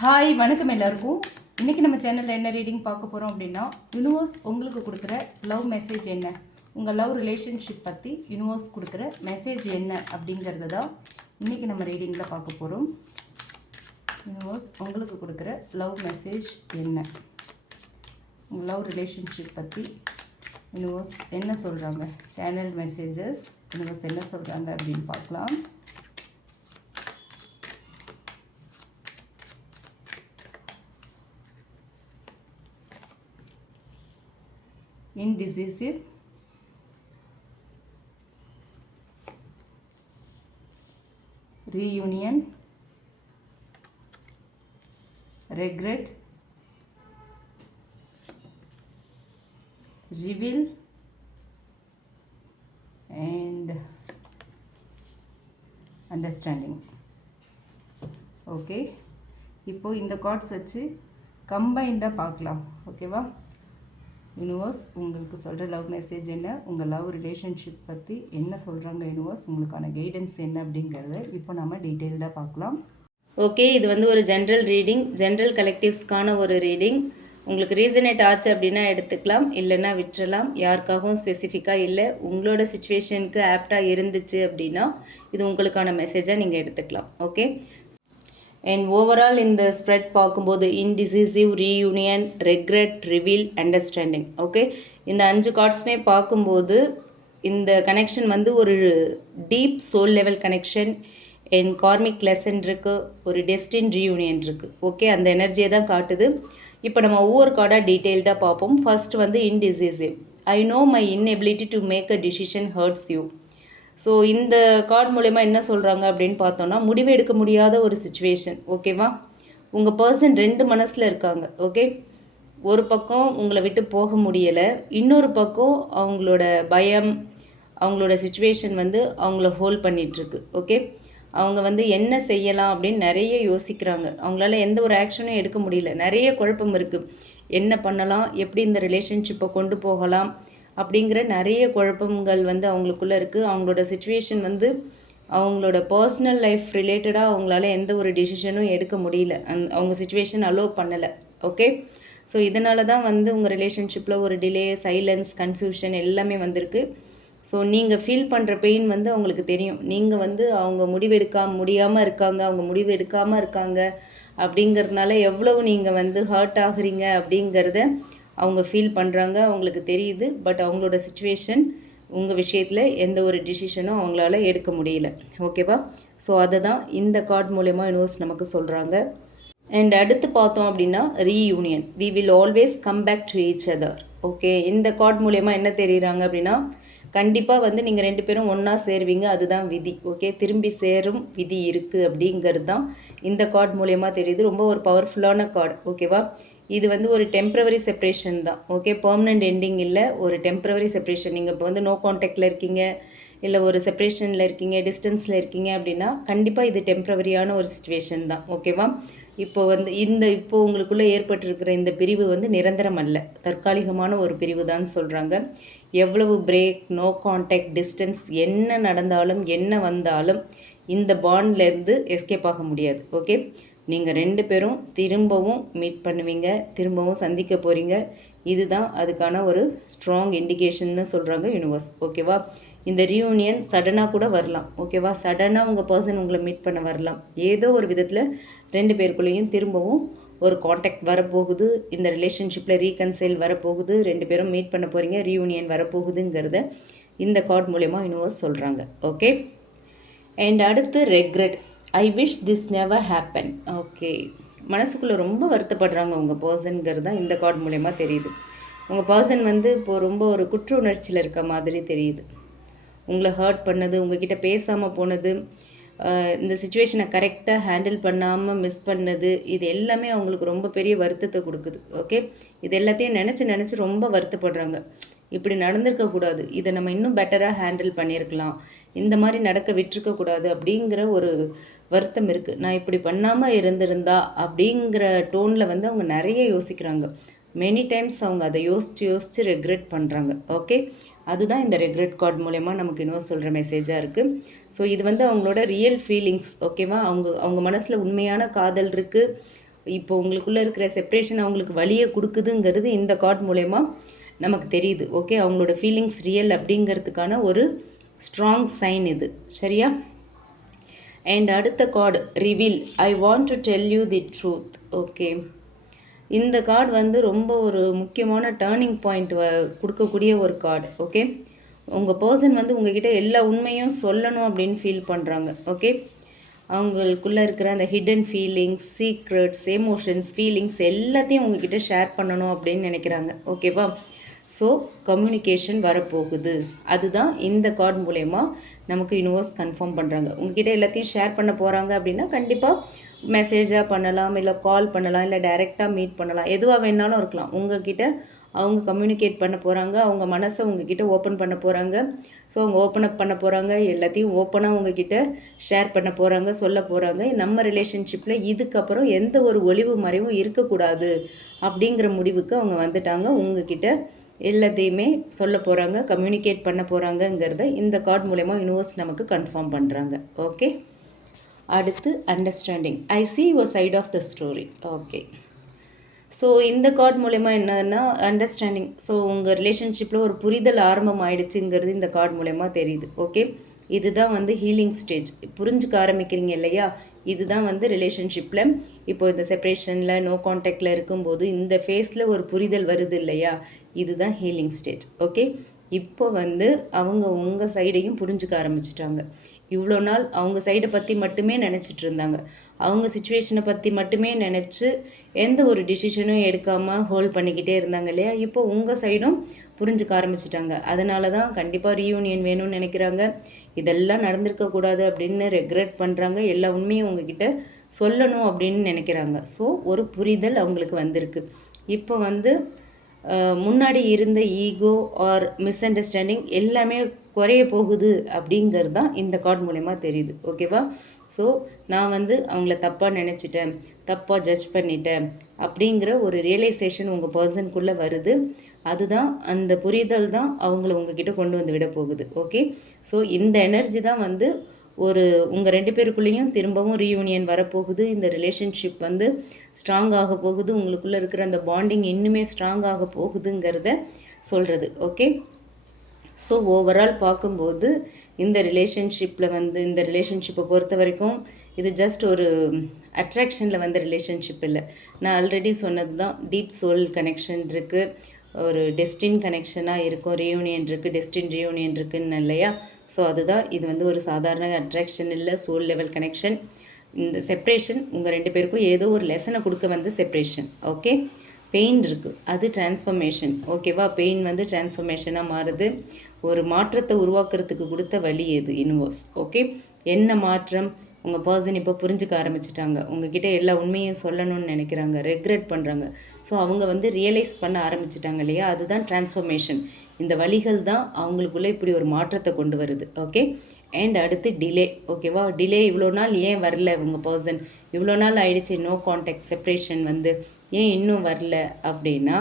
Hi வணக்கம் எல்லாருக்கும். இன்றைக்கி நம்ம சேனலில் என்ன ரீடிங் பார்க்க போகிறோம் அப்படின்னா, யூனிவர்ஸ் உங்களுக்கு கொடுக்குற லவ் மெசேஜ் என்ன, உங்கள் லவ் ரிலேஷன்ஷிப் பற்றி யூனிவர்ஸ் கொடுக்குற மெசேஜ் என்ன அப்படிங்கிறது தான் இன்றைக்கி நம்ம ரீடிங்கில் பார்க்க போகிறோம். யூனிவர்ஸ் உங்களுக்கு கொடுக்குற லவ் மெசேஜ் என்ன, உங்கள் லவ் ரிலேஷன்ஷிப் பற்றி யூனிவர்ஸ் என்ன சொல்கிறாங்க, சேனல் மெசேஜஸ் யூனிவர்ஸ் என்ன சொல்கிறாங்க அப்படின்னு பார்க்கலாம். Indecisive, reunion, regret, reveal and understanding. Okay, இப்போ இந்த கார்ட்ஸ் வச்சு கம்பைண்டாக பார்க்கலாம். ஓகேவா? யூனிவர்ஸ் உங்களுக்கு சொல்கிற லவ் மெசேஜ் என்ன, உங்கள் லவ் ரிலேஷன்ஷிப் பற்றி என்ன சொல்கிறாங்க யூனிவர்ஸ், உங்களுக்கான கைடன்ஸ் என்ன அப்படிங்கிறத இப்போ நம்ம டீட்டெயில்டாக பார்க்கலாம். ஓகே, இது வந்து ஒரு ஜென்ரல் ரீடிங், ஜென்ரல் கலெக்டிவ்ஸ்க்கான ஒரு ரீடிங். உங்களுக்கு ரீசனேட் ஆச்சு அப்படின்னா எடுத்துக்கலாம், இல்லைன்னா விட்டுறலாம். யாருக்காகவும் ஸ்பெசிஃபிக்காக இல்லை, உங்களோட சுச்சுவேஷனுக்கு ஆப்டாக இருந்துச்சு அப்படின்னா இது உங்களுக்கான மெசேஜாக நீங்கள் எடுத்துக்கலாம். ஓகே, அண்ட் ஓவரால் இந்த ஸ்ப்ரெட் பார்க்கும்போது indecisive, reunion, regret, reveal, understanding. Okay, இந்த 5 கார்ட்ஸுமே பார்க்கும்போது இந்த கனெக்ஷன் வந்து ஒரு deep soul level connection and karmic lesson இருக்குது, ஒரு டெஸ்டின் ரீயூனியன் இருக்குது. ஓகே, அந்த எனர்ஜியை தான் காட்டுது. இப்போ நம்ம ஒவ்வொரு கார்டாக டீட்டெயில்டாக பார்ப்போம். ஃபர்ஸ்ட் வந்து indecisive. I know my inability to make a decision hurts you. So இந்த கார்டு மூலயமா என்ன சொல்கிறாங்க அப்படின்னு பார்த்தோன்னா, முடிவு எடுக்க முடியாத ஒரு சுச்சுவேஷன். ஓகேவா? உங்கள் பர்சன் 2 மனசில் இருக்காங்க. ஓகே, ஒரு பக்கம் உங்களை விட்டு போக முடியலை, இன்னொரு பக்கம் அவங்களோட பயம், அவங்களோட சுச்சுவேஷன் வந்து அவங்கள ஹோல்ட் பண்ணிகிட்ருக்கு. ஓகே, அவங்க வந்து என்ன செய்யலாம் அப்படின்னு நிறைய யோசிக்கிறாங்க. அவங்களால எந்த ஒரு ஆக்ஷனும் எடுக்க முடியல, நிறைய குழப்பம் இருக்குது. என்ன பண்ணலாம், எப்படி இந்த ரிலேஷன்ஷிப்பை கொண்டு போகலாம் அப்படிங்கிற நிறைய குழப்பங்கள் வந்து அவங்களுக்குள்ளே இருக்குது. அவங்களோட சுச்சுவேஷன் வந்து அவங்களோட பர்சனல் லைஃப் ரிலேட்டடாக அவங்களால எந்த ஒரு டிசிஷனும் எடுக்க முடியல, அவங்க சுச்சுவேஷன் அலோவ் பண்ணலை. ஓகே, ஸோ இதனால தான் வந்து உங்கள் ரிலேஷன்ஷிப்பில் ஒரு டிலே, சைலன்ஸ், கன்ஃபியூஷன் எல்லாமே வந்திருக்கு. ஸோ நீங்கள் ஃபீல் பண்ணுற பெயின் வந்து அவங்களுக்கு தெரியும். நீங்கள் வந்து அவங்க முடியாமல் இருக்காங்க, அவங்க முடிவு எடுக்காமல் இருக்காங்க அப்படிங்கிறதுனால எவ்வளவு நீங்கள் வந்து ஹர்ட் ஆகுறீங்க அப்படிங்கிறத அவங்க ஃபீல் பண்ணுறாங்க, அவங்களுக்கு தெரியுது. பட் அவங்களோட சுச்சுவேஷன் உங்கள் விஷயத்தில் எந்த ஒரு டிசிஷனும் அவங்களால எடுக்க முடியல. ஓகேவா? ஸோ அதை தான் இந்த கார்டு மூலயமா யூனிவர்ஸ் நமக்கு சொல்கிறாங்க. அண்ட் அடுத்து பார்த்தோம் அப்படின்னா reunion. We will always come back to each other. Okay, இந்த கார்டு மூலயமா என்ன தெரியுறாங்க அப்படின்னா, கண்டிப்பாக வந்து நீங்கள் 2 பேரும் ஒன்றா சேருவீங்க, அதுதான் விதி. ஓகே, திரும்பி சேரும் விதி இருக்குது அப்படிங்கிறது தான் இந்த கார்டு மூலயமா தெரியுது. ரொம்ப ஒரு பவர்ஃபுல்லான கார்டு. ஓகேவா? இது வந்து ஒரு டெம்ப்ரவரி செப்ரேஷன் தான். ஓகே, பெர்மனெண்ட் எண்டிங் இல்லை, ஒரு டெம்ப்ரவரி செப்ரேஷன். நீங்கள் இப்போ வந்து நோ கான்டாக்டில் இருக்கீங்க, இல்லை ஒரு செப்ரேஷனில் இருக்கீங்க, டிஸ்டன்ஸில் இருக்கீங்க அப்படின்னா கண்டிப்பாக இது டெம்ப்ரவரியான ஒரு சுச்சுவேஷன் தான். ஓகேவா? இப்போ வந்து இப்போ உங்களுக்குள்ளே ஏற்பட்டிருக்கிற இந்த பிரிவு வந்து நிரந்தரம் அல்ல, தற்காலிகமான ஒரு பிரிவு தான் சொல்கிறாங்க. எவ்வளவு பிரேக், நோ கான்டாக்ட், டிஸ்டன்ஸ் என்ன நடந்தாலும் என்ன வந்தாலும் இந்த பாண்ட்லேருந்து எஸ்கேப் ஆக முடியாது. ஓகே, நீங்கள் 2 பேரும் திரும்பவும் மீட் பண்ணுவீங்க, திரும்பவும் சந்திக்க போகிறீங்க. இதுதான் அதுக்கான ஒரு ஸ்ட்ராங் இண்டிகேஷன்னு சொல்கிறாங்க யூனிவர்ஸ். ஓகேவா? இந்த ரீயூனியன் சடனாக கூட வரலாம். ஓகேவா? சடனாக உங்கள் பர்சன் உங்களை மீட் பண்ண வரலாம். ஏதோ ஒரு விதத்தில் 2 பேருக்குள்ளேயும் திரும்பவும் ஒரு காண்டாக்ட் வரப்போகுது, இந்த ரிலேஷன்ஷிப்பில் ரீகன்சைல் வரப்போகுது, 2 பேரும் மீட் பண்ண போகிறீங்க, ரீயூனியன் வரப்போகுதுங்கிறத இந்த கார்டு மூலயமா யூனிவர்ஸ் சொல்கிறாங்க. ஓகே, அண்ட் அடுத்து regret. I wish this never happen. Okay, மனசுக்குள்ளே ரொம்ப வருத்தப்படுறாங்க உங்கள் பர்சனுங்கிறது தான் இந்த கார்டு மூலயமா தெரியுது. உங்கள் பர்சன் வந்து இப்போது ரொம்ப ஒரு குற்ற உணர்ச்சியில் இருக்க மாதிரி தெரியுது. உங்களை ஹர்ட் பண்ணது, உங்ககிட்ட பேசாமல் போனது, இந்த சுச்சுவேஷனை கரெக்டாக ஹேண்டில் பண்ணாமல் மிஸ் பண்ணது, இது எல்லாமே அவங்களுக்கு ரொம்ப பெரிய வருத்தத்தை கொடுக்குது. ஓகே, இது எல்லாத்தையும் நினச்சி ரொம்ப வருத்தப்படுறாங்க. இப்படி நடந்திருக்கக்கூடாது, இதை நம்ம இன்னும் பெட்டராக ஹேண்டில் பண்ணியிருக்கலாம், இந்த மாதிரி நடக்க விட்டுருக்கக்கூடாது அப்படிங்கிற ஒரு வருத்தம் இருக்குது. நான் இப்படி பண்ணாமல் இருந்திருந்தா அப்படிங்கிற டோனில் வந்து அவங்க நிறைய யோசிக்கிறாங்க. மெனி டைம்ஸ் அவங்க அதை யோசித்து ரெக்ரெட் பண்ணுறாங்க. ஓகே, அதுதான் இந்த ரெக்ரெட் கார்டு மூலயமா நமக்கு இன்னும் சொல்கிற மெசேஜாக இருக்குது. ஸோ இது வந்து அவங்களோட ரியல் ஃபீலிங்ஸ். ஓகேவா? அவங்க மனசில் உண்மையான காதல் இருக்குது, இப்போ உங்களுக்குள்ளே இருக்கிற செப்ரேஷன் அவங்களுக்கு வலியை கொடுக்குதுங்கிறது இந்த கார்டு மூலயமா நமக்கு தெரியுது. ஓகே, அவங்களோட ஃபீலிங்ஸ் ரியல் அப்படிங்கிறதுக்கான ஒரு ஸ்ட்ராங் சைன் இது. சரியா? அண்ட் அடுத்த card reveal, I want to tell you the truth. Okay, இந்த கார்டு வந்து ரொம்ப ஒரு முக்கியமான டேர்னிங் பாயிண்ட் கொடுக்கக்கூடிய ஒரு கார்டு. ஓகே, உங்கள் பர்சன் வந்து உங்ககிட்ட எல்லா உண்மையும் சொல்லணும் அப்படின்னு ஃபீல் பண்ணுறாங்க. ஓகே, அவங்களுக்குள்ளே இருக்கிற அந்த hidden feelings, secrets, emotions, feelings எல்லாத்தையும் உங்ககிட்ட ஷேர் பண்ணணும் அப்படின்னு நினைக்கிறாங்க. ஓகேவா? ஸோ கம்யூனிகேஷன் வரப்போகுது. அதுதான் இந்த கார்டு மூலயமா நமக்கு யூனிவர்ஸ் கன்ஃபார்ம் பண்ணுறாங்க. உங்ககிட்ட எல்லாத்தையும் ஷேர் பண்ண போகிறாங்க அப்படின்னா கண்டிப்பாக மெசேஜாக பண்ணலாம், இல்லை கால் பண்ணலாம், இல்லை டைரெக்டாக மீட் பண்ணலாம், எதுவாக வேணாலும் இருக்கலாம். உங்கள்கிட்ட அவங்க கம்யூனிகேட் பண்ண போகிறாங்க, அவங்க மனசை உங்ககிட்ட ஓப்பன் பண்ண போகிறாங்க. ஸோ அவங்க ஓப்பன் அப் பண்ண போகிறாங்க, எல்லாத்தையும் ஓப்பனாக உங்ககிட்ட ஷேர் பண்ண போகிறாங்க, சொல்ல போகிறாங்க. நம்ம ரிலேஷன்ஷிப்பில் இதுக்கப்புறம் எந்த ஒரு ஒளிவு மறைவும் இருக்கக்கூடாது அப்படிங்கிற முடிவுக்கு அவங்க வந்துட்டாங்க. உங்ககிட்ட எல்லாத்தையுமே சொல்ல போகிறாங்க, கம்யூனிகேட் பண்ண போகிறாங்கங்கிறத இந்த கார்டு மூலமா யூனிவர்ஸ் நமக்கு கன்ஃபார்ம் பண்ணுறாங்க. ஓகே, அடுத்து understanding, I see your side of the story. Okay, so இந்த கார்டு மூலமா என்னன்னா அண்டர்ஸ்டாண்டிங். ஸோ உங்கள் ரிலேஷன்ஷிப்பில் ஒரு புரிதல் ஆரம்பம் ஆயிடுச்சுங்கிறது இந்த கார்டு மூலமா தெரியுது. ஓகே, இதுதான் வந்து ஹீலிங் ஸ்டேஜ். புரிஞ்சுக்க ஆரம்பிக்கிறீங்க இல்லையா? இதுதான் வந்து ரிலேஷன்ஷிப்பில் இப்போது இந்த செப்ரேஷனில் நோ கான்டாக்டில் இருக்கும்போது இந்த ஃபேஸில் ஒரு புரிதல் வருது இல்லையா? இதுதான் ஹீலிங் ஸ்டேஜ். ஓகே, இப்போ வந்து அவங்க உங்கள் சைடையும் புரிஞ்சுக்க ஆரம்பிச்சிட்டாங்க. இவ்வளோ நாள் அவங்க சைடை பற்றி மட்டுமே நினச்சிட்டு இருந்தாங்க. அவங்க சுச்சுவேஷனை பற்றி மட்டுமே நினச்சி எந்த ஒரு டிசிஷனும் எடுக்காமல் ஹோல்ட் பண்ணிக்கிட்டே இருந்தாங்க இல்லையா? இப்போ உங்கள் சைடும் புரிஞ்சுக்க ஆரம்பிச்சிட்டாங்க. அதனால தான் கண்டிப்பாக ரீயூனியன் வேணும்னு நினைக்கிறாங்க. இதெல்லாம் நடந்திருக்கக்கூடாது அப்படின்னு ரெக்ரெட் பண்ணுறாங்க. எல்லா உண்மையும் உங்ககிட்ட சொல்லணும் அப்படின்னு நினைக்கிறாங்க. ஸோ ஒரு புரிதல் அவங்களுக்கு வந்திருக்கு. இப்போ வந்து முன்னாடி இருந்த ஈகோ ஆர் மிஸ் அண்டர்ஸ்டாண்டிங் எல்லாமே குறைய போகுது அப்படிங்கிறது தான் இந்த கார்டு மூலமா தெரியுது. ஓகேவா? ஸோ நான் வந்து அவங்கள தப்பாக நினச்சிட்டேன், தப்பாக ஜட்ஜ் பண்ணிட்டேன் அப்படிங்கிற ஒரு ரியலைசேஷன் உங்கள் பர்சனுக்குள்ளே வருது. அதுதான் அந்த புரிதல் தான் அவங்கள உங்ககிட்ட கொண்டு வந்து விட போகுது. ஓகே, ஸோ இந்த எனர்ஜி தான் வந்து ஒரு உங்கள் 2 பேருக்குள்ளேயும் திரும்பவும் ரீயூனியன் வரப்போகுது. இந்த ரிலேஷன்ஷிப் வந்து ஸ்ட்ராங் ஆக போகுது. உங்களுக்குள்ளே இருக்கிற அந்த பாண்டிங் இன்னுமே ஸ்ட்ராங் ஆக போகுதுங்கிறத சொல்கிறது. ஓகே, ஸோ ஓவரால் பார்க்கும்போது இந்த ரிலேஷன்ஷிப்பில் வந்து இந்த ரிலேஷன்ஷிப்பை பொறுத்த வரைக்கும் இது ஜஸ்ட் ஒரு அட்ராக்ஷனில் வந்த ரிலேஷன்ஷிப் இல்லை. நான் ஆல்ரெடி சொன்னது தான், டீப் சோல் கனெக்ஷன் இருக்குது, ஒரு டெஸ்டின் கனெக்ஷனாக இருக்கும், ரீயூனியன் இருக்குது, டெஸ்டின் ரீயூனியன் இருக்குன்னு இல்லையா? ஸோ அதுதான் இது வந்து ஒரு சாதாரண அட்ராக்ஷன் இல்லை, சோல் லெவல் கனெக்ஷன். இந்த செப்ரேஷன் உங்கள் 2 பேருக்கும் ஏதோ ஒரு லெசனை கொடுக்க வந்து செப்ரேஷன். ஓகே, பெயின் இருக்குது, அது டிரான்ஸ்ஃபர்மேஷன். ஓகேவா? பெயின் வந்து டிரான்ஸ்ஃபர்மேஷனாக மாறுது. ஒரு மாற்றத்தை உருவாக்குறதுக்கு கொடுத்த வழி எது யூனிவர்ஸ். ஓகே, என்ன மாற்றம்? உங்கள் பர்சன் இப்போ புரிஞ்சுக்க ஆரம்பிச்சிட்டாங்க, உங்ககிட்ட எல்லா உண்மையும் சொல்லணும்னு நினைக்கிறாங்க, ரெக்ரெட் பண்ணுறாங்க. ஸோ அவங்க வந்து ரியலைஸ் பண்ண ஆரம்பிச்சிட்டாங்க இல்லையா? அதுதான் டிரான்ஸ்ஃபர்மேஷன். இந்த வழிகள் தான் அவங்களுக்குள்ளே இப்படி ஒரு மாற்றத்தை கொண்டு வருது. ஓகே, அண்ட் அடுத்து டிலே. ஓகேவா? டிலே இவ்வளோ நாள் ஏன் வரல? உங்கள் பர்சன் இவ்வளோ நாள் ஆயிடுச்சு நோ கான்டாக்ட் செப்ரேஷன் வந்து ஏன் இன்னும் வரல அப்படின்னா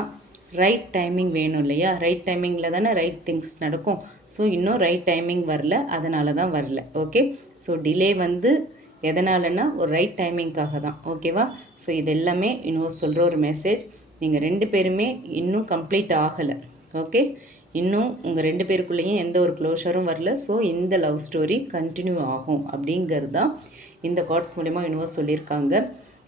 ரைட் டைமிங் வேணும் இல்லையா? ரைட் டைமிங்கில் தானே ரைட் திங்ஸ் நடக்கும். ஸோ இன்னும் ரைட் டைமிங் வரல, அதனால தான் வரல. ஓகே, ஸோ டிலே வந்து எதனாலன்னா ஒரு ரைட் டைமிங்காக தான். ஓகேவா? ஸோ இது எல்லாமே யூனிவர்ஸ் சொல்கிற ஒரு மெசேஜ். நீங்கள் 2 பேருமே இன்னும் கம்ப்ளீட் ஆகலை. ஓகே, இன்னும் உங்கள் 2 பேருக்குள்ளேயும் எந்த ஒரு க்ளோஷரும் வரல. ஸோ இந்த லவ் ஸ்டோரி கண்டினியூ ஆகும் அப்படிங்கிறது தான் இந்த கார்ட்ஸ் மூலிமா யூனிவர்ஸ் சொல்லியிருக்காங்க.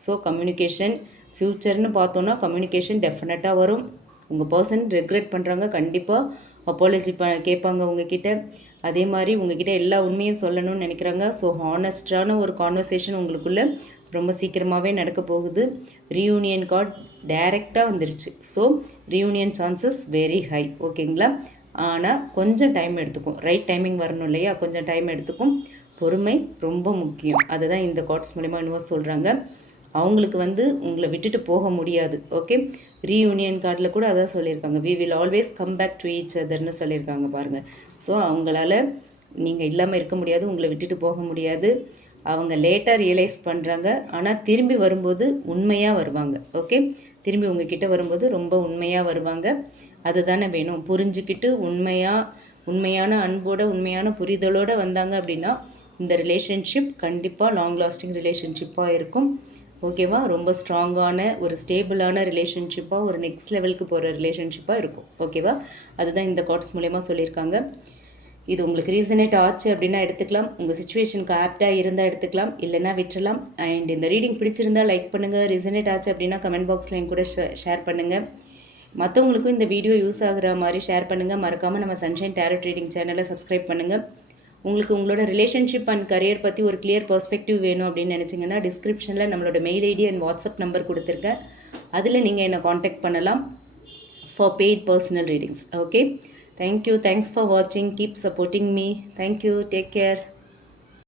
ஸோ கம்யூனிகேஷன் ஃப்யூச்சர்னு பார்த்தோன்னா கம்யூனிகேஷன் டெஃபினட்டாக வரும். உங்கள் பர்சன் ரெக்ரெட் பண்ணுறாங்க, கண்டிப்பாக அப்பாலஜி கேட்பாங்க உங்ககிட்ட. அதே மாதிரி உங்ககிட்ட எல்லா உண்மையும் சொல்லணும்னு நினைக்கிறாங்க. ஸோ ஹானஸ்டான ஒரு கான்வர்சேஷன் உங்களுக்குள்ளே ரொம்ப சீக்கிரமாகவே நடக்க போகுது. ரீயூனியன் கார்டு டைரெக்டாக வந்துருச்சு. So reunion chances very high. ஓகேங்களா? ஆனால் கொஞ்சம் டைம் எடுத்துக்கும். ரைட் டைமிங் வரணும் இல்லையா? கொஞ்சம் டைம் எடுத்துக்கும். பொறுமை ரொம்ப முக்கியம். அதுதான் இந்த கார்ட்ஸ் மூலிமா யூனிவர்ஸ் சொல்கிறாங்க. அவங்களுக்கு வந்து உங்களை விட்டுட்டு போக முடியாது. ஓகே, ரீயூனியன் கார்டில் கூட அதான் சொல்லியிருக்காங்க, we will always come back to each அதர்னு சொல்லியிருக்காங்க பாருங்கள். ஸோ அவங்களால நீங்கள் இல்லாமல் இருக்க முடியாது, உங்களை விட்டுட்டு போக முடியாது. அவங்க லேட்டாக ரியலைஸ் பண்ணுறாங்க, ஆனால் திரும்பி வரும்போது உண்மையாக வருவாங்க. ஓகே, திரும்பி உங்ககிட்ட வரும்போது ரொம்ப உண்மையாக வருவாங்க. அதுதானே வேணும். புரிஞ்சுக்கிட்டு உண்மையான அன்போட உண்மையான புரிதலோடு வந்தாங்க அப்படின்னா இந்த ரிலேஷன்ஷிப் கண்டிப்பாக லாங் லாஸ்டிங் ரிலேஷன்ஷிப்பாக இருக்கும். ஓகேவா? ரொம்ப ஸ்ட்ராங்கான ஒரு ஸ்டேபிளான ரிலேஷன்ஷிப்பாக ஒரு நெக்ஸ்ட் லெவலுக்கு போகிற ரிலேஷன்ஷிப்பாக இருக்கும். ஓகேவா? அதுதான் இந்த கார்ட்ஸ் மூலயமா சொல்லியிருக்காங்க. இது உங்களுக்கு ரீசனேட் ஆச்சு அப்படின்னா எடுத்துக்கலாம். உங்கள் சுச்சுவேஷனுக்கு ஆப்டாக இருந்தால் எடுத்துக்கலாம், இல்லைன்னா விட்டுறலாம். அண்ட் இந்த ரீடிங் பிடிச்சிருந்தால் லைக் பண்ணுங்கள். ரீசனேட் ஆச்சு அப்படின்னா கமெண்ட் பாக்ஸில் என் கூட ஷேர் பண்ணுங்கள். மற்றவங்களுக்கும் இந்த வீடியோ யூஸ் ஆகுற மாதிரி ஷேர் பண்ணுங்கள். மறக்காமல் நம்ம சன்ஷைன் டேரட் ரீடிங் சேனலை சப்ஸ்கிரைப் பண்ணுங்கள். உங்களுக்கு உங்களோட ரிலேஷன்ஷிப் அண்ட் கரியர் பற்றி ஒரு கிளியர் பெர்ஸ்பெக்டிவ் வேணும் அப்படின்னு நினச்சிங்கன்னா டிஸ்கிரிப்ஷனில் நம்மளோட mail ID and WhatsApp number கொடுத்துருக்கேன். அதில் நீங்கள் என்னை காண்டாக்ட் பண்ணலாம் for paid personal readings. Okay, thank you. Thanks for வாட்சிங். Keep supporting me. Thank you. Take care.